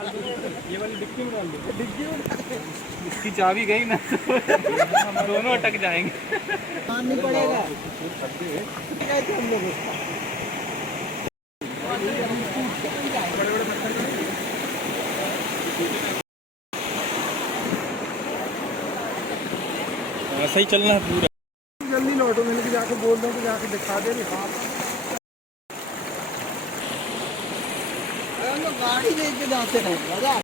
ये वाली डिक्की में डाल दो। डिक्की में इसकी चाबी गई ना तो दोनों अटक जाएंगे। माननी पड़ेगा हम लोग ऐसा ही चलना है पूरा। जल्दी लौटो, मैंने जाके बोल दो कि जाके दिखा दे। हाँ हम लोग गाड़ी लेके जाते रहे।